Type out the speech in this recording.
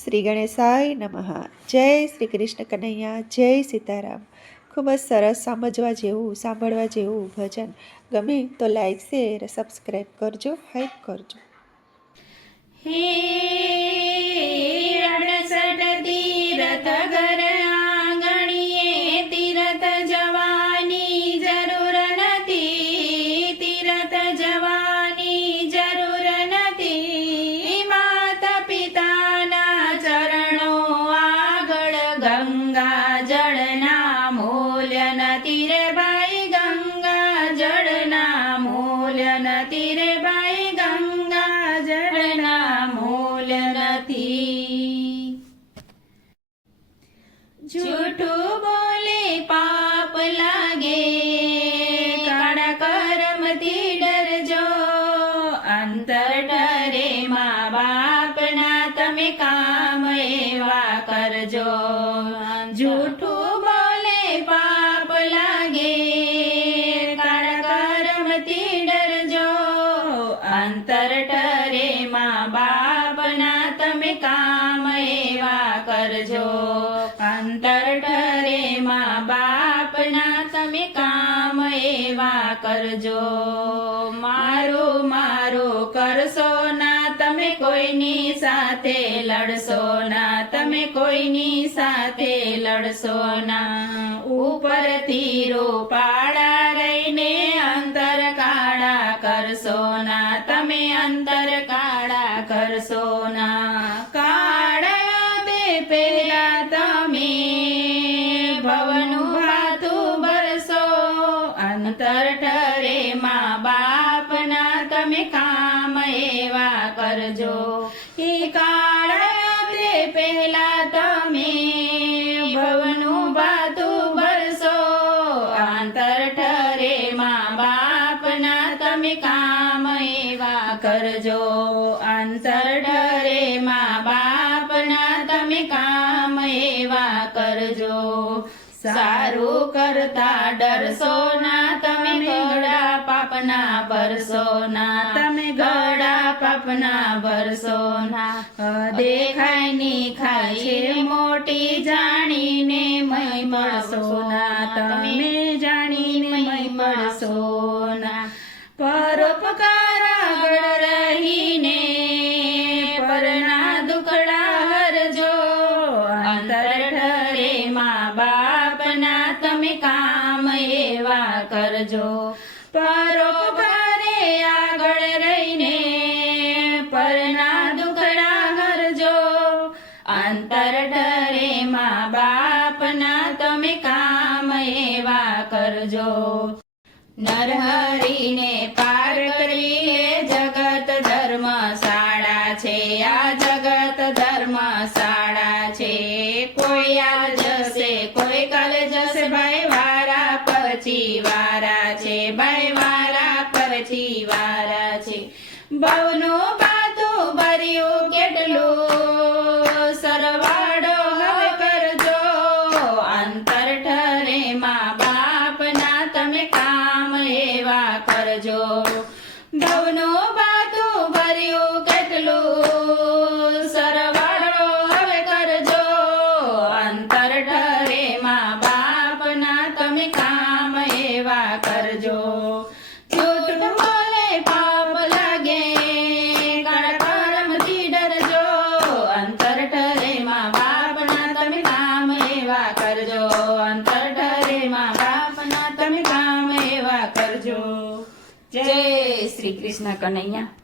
શ્રી ગણેશાય નમઃ. જય શ્રી કૃષ્ણ કનૈયા, જય સીતારામ. ખૂબ જ સરસ, સમજવા જેવું, સાંભળવા જેવું ભજન. ગમે તો લાઈક, શેર, સબસ્ક્રાઈબ કરજો, હાઈપ કરજો. હે 68 તીરથ ઘર આંગણીએ તીરથ જવાની જરૂર નથી, તીરથ જવાની જરૂર નથી. માતા પિતાના ચરણો આગળ ગંગા જળના મૂલ્ય નથી રે ભાઈ, ગંગા જળના મૂલ્ય નથી રે ભાઈ, ગંગા જળના મૂલ્ય નથી. જૂઠું બોલે પાપ લાગે, કાળા કર્મથી ડરજો. અંતર ડરે મા બાપના, તમે કામ એવા કરજો. જૂઠું બોલે પાપ લાગે, કાળા કર્મથી ડરજો. અંતર ડરે મા બાપના, તમે કામ એવા કરજો. અંતર ડરે મા બાપના, તમે કામ એવા કરજો. મારું મારું કરશો ના, તમે કોઈની સાથે લડશો ના, તમે કોઈની સાથે લડશો ના. ઉપરથી રૂપાળા રહીને અંતર કાળા કરશો ના, તમે અંતર કાળા કરશો ના. કાળા બે પહેલા તમે ભવનું ભાતું ભરશો. અંતર ઠરે મા બાપના, તમે કામ એવા કરજો. એ કાળા બે પહેલા તમે ભવનું ભાતું ભરશો. અંતર ઠરે મા બાપના, તમે કામ એવા કરજો. અંતર ઠરે મા બાપના, તમે કામ એવા કરજો. સારું કરતા ડરશો ના, તમે ગળા પાપના ભરશો ના, તમે ગળા પાપના ભરશો ના. દેખાય ની ખાય છે મોટી, જાણીને મય મળશો ના, તમે જાણીને મય મળશો ના. પરોપકાર આગળ રહીને પરના દુખડા હરજો. અંતર ઠરે મા બાપના, તમે કામ એવા કરજો. પરોપકારે આગળ રહીને પરના દુખડા હરજો. અંતર ઠરે મા બાપના, તમે કામ એવા કરજો. નરહરીને પાર કરવી લે જગત ધર્મશાળા છે, આ જગત ધર્મશાળા છે. કોઈ આજ જશે, કોઈ કાલે જશે, ભાઈ વારા પછી વારા છે, ભાઈ વારા પછી વારા છે. ભવનું બાતું ભર્યું કેટલું, સરવાળો હવે કરજો. અંતર ઠરે મા બાપના, તમે કામ એવા કરજો. ભવનું બાતું ભર્યું કેટલું, સરવાળો હવે કરજો. અંતર ઠરે મા બાપના, તમે કામ એવા કરજો. જૂઠું બોલે પાપ લાગે, કાળા કર્મથી ડરજો. અંતર ઠરે મા બાપના, તમે કામ એવા કરજો. અંતર ઠરે મા બાપના, તમે કામ એવા કરજો. જય શ્રી કૃષ્ણ કનૈયા.